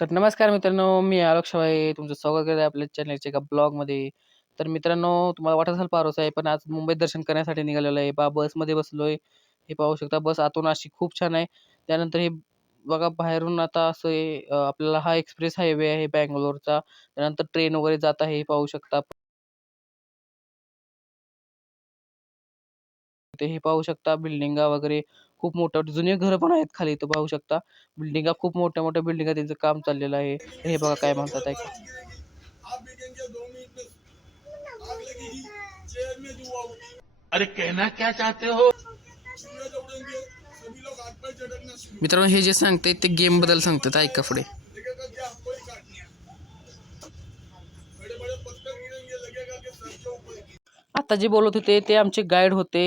तर नमस्कार मित्रांनो, मी आलोक शवाळे तुमचं स्वागत करत आहे आपल्या चॅनलच्या एका ब्लॉगमध्ये. तर मित्रांनो, तुम्हाला वाटत असेल पारोस आहे, पण आज मुंबईत दर्शन करण्यासाठी निघालेलो आहे. बसमध्ये बसलोय. हे पाहू शकता, बस आतून अशी खूप छान आहे. त्यानंतर हे बघा बाहेरून आता असं आहे, आपल्याला हा एक्सप्रेस हायवे आहे बंगलोरचा. त्यानंतर ट्रेन वगैरे जात आहे, हे पाहू शकता. ते हे पाहू शकता बिल्डिंगा वगैरे खूप मोठं जुने घरं पण आहेत खाली इथं पाहू शकता. बिल्डिंगा खूप मोठ्या-मोठ्या बिल्डिंगा त्यांचं काम चाललेलं आहे. तर हे बघा काय म्हणतात ऐका. अरे कहना क्या चाहते हो। मित्रांनो हे जे सांगते ते गेम बद्दल सांगतात ऐका पुढे. आता जे बोलत होते ते आमचे गाईड होते.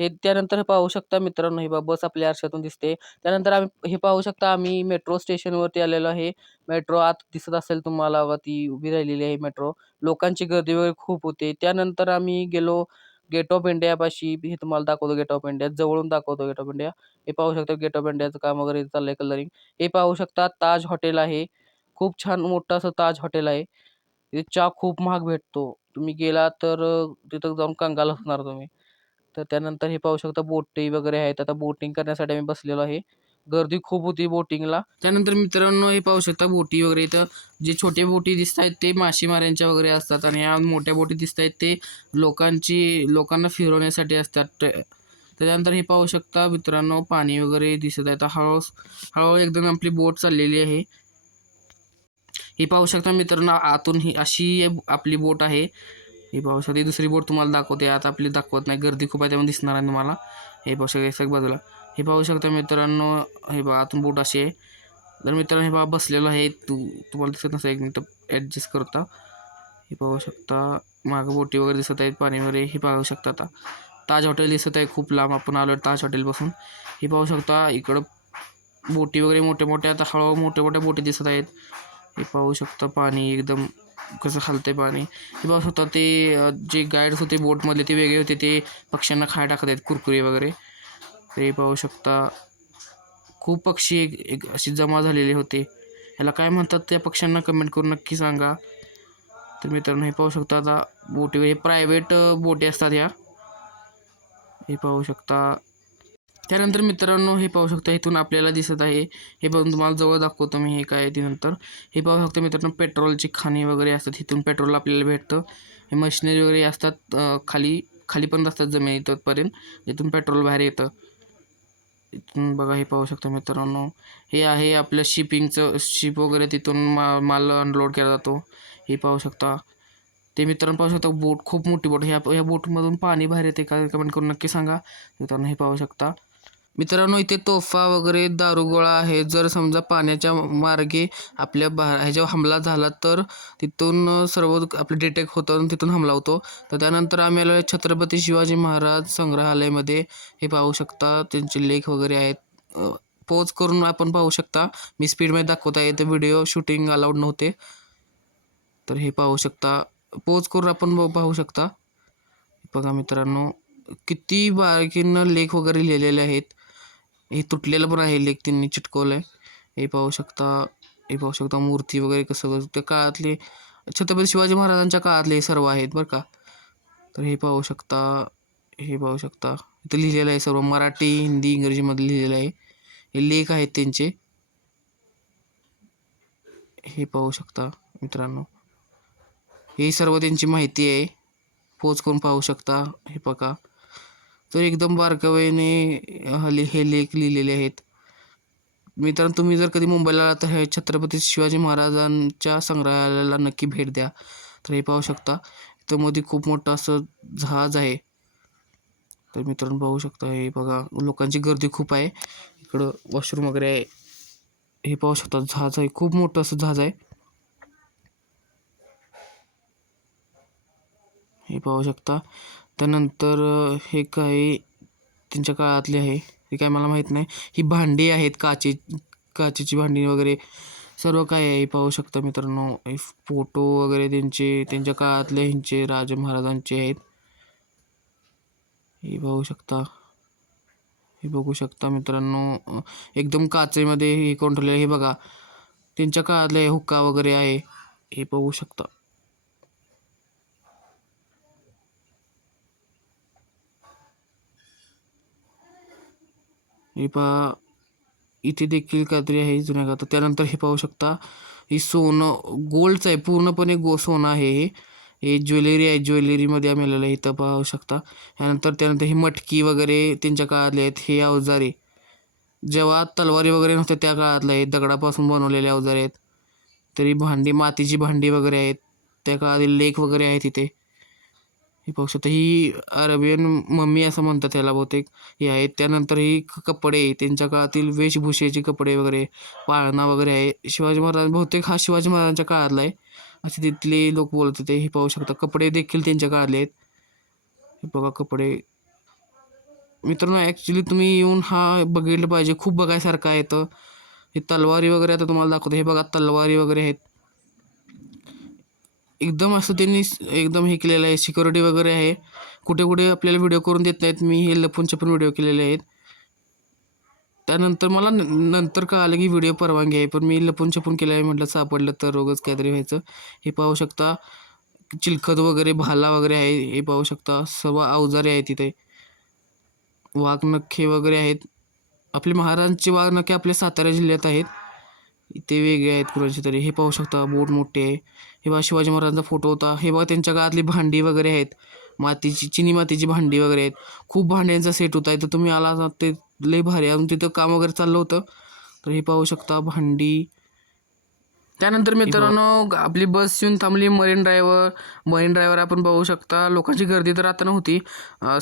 हे त्यानंतर हे पाहू शकता मित्रांनो, हे बस आपल्या आरशातून दिसते. त्यानंतर आम्ही हे पाहू शकता आम्ही मेट्रो स्टेशनवरती आलेलो आहे. मेट्रो आत दिसत असेल तुम्हाला बघा ती उभी राहिलेली आहे मेट्रो. लोकांची गर्दी वगैरे खूप होते. त्यानंतर आम्ही गेलो गेट ऑफ इंडियापाशी. हे तुम्हाला दाखवतो गेट ऑफ इंडिया. जवळून दाखवतो गेट ऑफ इंडिया. हे पाहू शकता गेट ऑफ इंडियाचं काम वगैरे चाललंय कलरिंग. हे पाहू शकता ताज हॉटेल आहे. खूप छान मोठं असं ताज हॉटेल आहे. इथे चहा खूप महाग भेटतो. तुम्ही गेला तर तिथं जाऊन कंगाल होणार तुम्ही. तर त्यानंतर हे पाहू शकता बोटी वगैरे आहेत. आता बोटिंग करण्यासाठी आम्ही बसलेलो आहे. गर्दी खूप होती बोटिंगला. त्यानंतर मित्रांनो हे पाहू शकता बोटी वगैरे इथं जे छोटे बोटी दिसतायत ते मासेमाऱ्यांच्या वगैरे असतात आणि या मोठ्या बोटी दिसतायत ते लोकांना फिरवण्यासाठी असतात. त्याच्यानंतर हे पाहू शकता मित्रांनो पाणी वगैरे दिसत आहे. आता हळूहळू एकदम आपली बोट चाललेली आहे. हे पाहू शकता मित्रांनो आतून ही अशी आपली बोट आहे. हे पाहू शकता दुसरी बोट तुम्हाला दाखवते. आता आपली दाखवत नाही, गर्दी खूप आहे त्यामुळे दिसणार आहे तुम्हाला. हे पाहू शकता एक बाजूला. हे पाहू शकता मित्रांनो, हे बघा आतून बोट अशी आहे. तर मित्रांनो हे बघा बसलेलो आहे. तुम्हाला दिसत नसेल, एक मिनिट ॲडजस्ट करता. हे पाहू शकता मागं बोटी वगैरे दिसत आहेत, पाणी वगैरे. हे पाहू शकता आता ताज हॉटेल दिसत आहे. खूप लांब आपण आलो ताज हॉटेलपासून. हे पाहू शकता इकडं बोटी वगैरे मोठ्या मोठ्या आता हळूहळू मोठ्या मोठ्या बोटी दिसत आहेत. हे पाहू शकता पाणी एकदम कसं खालतंय पाणी. हे पाहू शकता ते जे गाईड्स होते बोटमधले ते वेगळे होते, ते पक्ष्यांना खायला टाकत आहेत कुरकुरे वगैरे. ते पाहू शकता खूप पक्षी एक एक अशी जमा झालेले होते. ह्याला काय म्हणतात त्या पक्ष्यांना कमेंट करून नक्की सांगा. तर मित्रांनो हे पाहू शकता आता बोटी हे प्रायव्हेट बोटी असतात ह्या. हे पाहू शकता. त्यानंतर मित्रांनो हे पाहू शकता इथून आपल्याला दिसत आहे. हे बघून तुम्हाला जवळ दाखवतो मी हे काय आहे ते नंतर. हे पाहू शकता मित्रांनो पेट्रोलची खाणी वगैरे असतात. इथून पेट्रोल आपल्याला भेटतं. हे मशिनरी वगैरे असतात खाली खाली पण असतात जमिनीतपर्यंत. इथून पेट्रोल बाहेर येतं. इथून बघा हे पाहू शकता मित्रांनो, हे आहे आपल्या शिपिंगचं शिप वगैरे तिथून माल अनलोड केला जातो. हे पाहू शकता. ते मित्रांनो पाहू शकता बोट खूप मोठी बोट. ह्या बोटमधून पाणी बाहेर येते का कमेंट करून नक्की सांगा. मित्रांनो हे पाहू शकता. मित्रांनो इथे तोफा वगैरे दारुगोळा आहे. जर समजा पाण्याच्या मार्गे आपल्या ह्याच्यावर हमला झाला तर तिथून सर्व आपलं डिटेक्ट होतं आणि तिथून हमला होतो. तर त्यानंतर आम्ही आलो छत्रपती शिवाजी महाराज संग्रहालयमध्ये. हे पाहू शकता त्यांचे लेख वगैरे आहेत. पोज करून आपण पाहू शकता. मी स्पीडमध्ये दाखवत आहे. तर व्हिडिओ शूटिंग अलाउड नव्हते. तर हे पाहू शकता. पोज करून आपण पाहू शकता. बघा मित्रांनो किती बारकाईनं लेख वगैरे लिहिलेले आहेत. हे तुटलेलं पण आहे लेख त्यांनी चिटकवलंय. हे पाहू शकता. हे पाहू शकता मूर्ती वगैरे कसं त्या काळातले छत्रपती शिवाजी महाराजांच्या काळातले हे सर्व आहेत बरं का. तर हे पाहू शकता. हे पाहू शकता इथं लिहिलेलं आहे सर्व मराठी हिंदी इंग्रजीमध्ये लिहिलेलं आहे. हे लेख आहेत त्यांचे. हे पाहू शकता मित्रांनो, ही सर्व त्यांची माहिती आहे. पोच करून पाहू शकता. हे बघा तर एकदम बारकाईने हे लेख लिहिलेले आहेत. मित्रांनो तुम्ही जर कधी मुंबईला आला तर हे छत्रपती शिवाजी महाराजांच्या संग्रहालयाला नक्की भेट द्या. तर हे पाहू शकता इथं मध्ये खूप मोठं असं जहाज आहे. तर मित्रांनो पाहू शकता हे बघा लोकांची गर्दी खूप आहे. इकडं वॉशरूम वगैरे आहे. हे पाहू शकता जहाज आहे, खूप मोठं असं जहाज आहे. हे पाहू शकता. त्यानंतर हे काही त्यांच्या काळातले आहे, हे काय मला माहीत नाही. ही भांडी आहेत काचेची भांडी वगैरे सर्व काय आहे पाहू शकता मित्रांनो. हे फोटो वगैरे त्यांच्या काळातले ह्यांचे राजे महाराजांचे आहेत. हे पाहू शकता. हे बघू शकता मित्रांनो एकदम काचेमध्ये हे करून ठेवलेलं हे बघा. त्यांच्या काळातले हुक्का वगैरे आहे हे पाहू शकता. हे पहा इथे देखील काहीतरी आहे जुन्या काळात. त्यानंतर हे पाहू शकता ही सोनं गोल्डचं आहे, पूर्णपणे सोनं आहे हे ज्वेलरी आहे, ज्वेलरीमध्ये आम्ही आहे इथं पाहू शकता. त्यानंतर ही मटकी वगैरे त्यांच्या काळातले आहेत. हे अवजारे जेव्हा तलवारी वगैरे नव्हत्या त्या काळातले आहेत, दगडापासून बनवलेले अवजारे आहेत. तरी भांडी, मातीची भांडी वगैरे आहेत, त्या काळातील लेख वगैरे आहेत तिथे हे पाहू शकता. ही अरेबियन मम्मी असं म्हणतात त्याला बहुतेक हे आहेत. त्यानंतर ही कपडे, त्यांच्या काळातील वेशभूषेचे कपडे वगैरे, पाळणा वगैरे आहे. शिवाजी महाराज बहुतेक हा शिवाजी महाराजांच्या काळातला आहे असे तिथले लोक बोलत होते. हे पाहू शकता कपडे देखील त्यांच्या काळातले आहेत. हे बघा कपडे मित्रांनो, ॲक्च्युली तुम्ही येऊन हा बघितलं पाहिजे, खूप बघायसारखं आहे. तर हे तलवारी वगैरे आता तुम्हाला दाखवतो. हे बघा तलवारी वगैरे आहेत, एकदम असं त्यांनी एकदम हे केलेलं आहे. सिक्युरिटी वगैरे आहे, कुठे कुठे आपल्याला व्हिडिओ करून देत नाहीत. मी हे लपून छपून व्हिडिओ केलेले आहेत. त्यानंतर मला नंतर कळालं की व्हिडिओ परवानगी आहे, पण मी लपून छपून केलं आहे. म्हटलं सापडलं तर रोगच काहीतरी व्हायचं. हे पाहू शकता चिलखत वगैरे, भाला वगैरे आहे. हे पाहू शकता सर्व अवजारे आहेत तिथे. वाघनखे वगैरे आहेत. आपले महाराजांचे वाघनखे आपल्या सातारा जिल्ह्यात आहेत, इथे वेगळे आहेत कुणाचे तरी. हे पाहू शकता बोट मोठे आहे. हे बघा शिवाजी महाराजांचा फोटो होता. हे बघा त्यांच्या काळातली भांडी वगैरे आहेत, मातीची चिनी मातीची भांडी वगैरे आहेत. खूप भांड्यांचा सेट होता. इथं तुम्ही आला ते लई भारी. अजून तिथं काम वगैरे चाललं होतं. तर हे पाहू शकता भांडी. त्यानंतर मित्रांनो आपली बस येऊन थांबली मरीन ड्रायव्हर आपण पाहू शकता. लोकांची गर्दी तर आता नव्हती,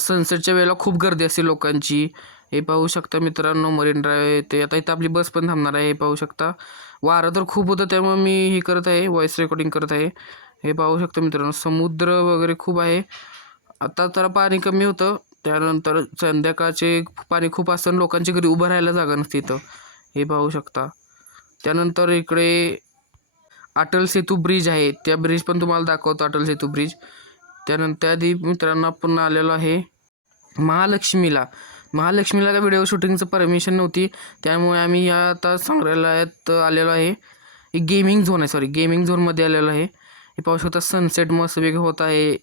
सनसेटच्या वेळेला खूप गर्दी असते लोकांची. हे पाहू शकता मित्रांनो मरीन ड्राईव्ह ते. आता इथं आपली बस पण थांबणार आहे. हे पाहू शकता वारं तर खूप होतं, त्यामुळे मी हे करत आहे, व्हॉइस रेकॉर्डिंग करत आहे. हे पाहू शकता मित्रांनो समुद्र वगैरे खूप आहे. आता जरा पाणी कमी होतं, त्यानंतर संध्याकाळचे पाणी खूप असतं, लोकांची घरी उभं राहायला जागा नसते इथं. हे पाहू शकता. त्यानंतर इकडे अटल सेतू ब्रिज आहे, त्या ब्रिज पण तुम्हाला दाखवतो, अटल सेतू ब्रिज. त्यानंतर आधी मित्रांनो आपण आलेलो आहे महालक्ष्मीला काय व्हिडिओ शूटिंगचं परमिशन नव्हती, त्यामुळे आम्ही या आता संग्रहालयात आलेलो आहे. एक गेमिंग झोन आहे, गेमिंग झोनमध्ये आलेलो आहे. हे पाहू शकता सनसेट मस्त वेगळं होत आहे.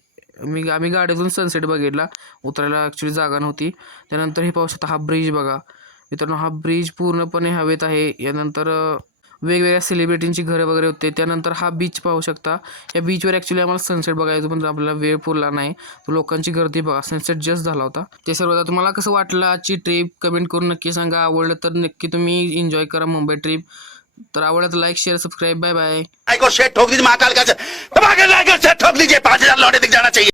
आम्ही गाडीतून सनसेट बघितला, उतरायला ॲक्च्युली जागा नव्हती. त्यानंतर हे पाहू शकता हा ब्रिज बघा मित्रांनो, हा ब्रिज पूर्णपणे हवेत आहे. यानंतर वेगवेगळ्या सेलिब्रिटींची घरं वगैरे होते. त्यानंतर हा बीच पाहू शकता. या बीचवर ॲक्च्युली आम्हाला सनसेट बघायचं, पण आपल्याला वेळ पुरला नाही. तो लोकांची गर्दी बघा, सनसेट जस्ट झाला होता. ते सर्व तुम्हाला कसं वाटलं आजची ट्रिप कमेंट करून नक्की सांगा. आवडलं तर नक्की तुम्ही एन्जॉय करा मुंबई ट्रिप. तर आवडलं तर like share subscribe. Bye bye. को शेट ठोक दीजिए महाकाल का ठोक दीजिए 5,000 लौटे दिख जाना चाहिए.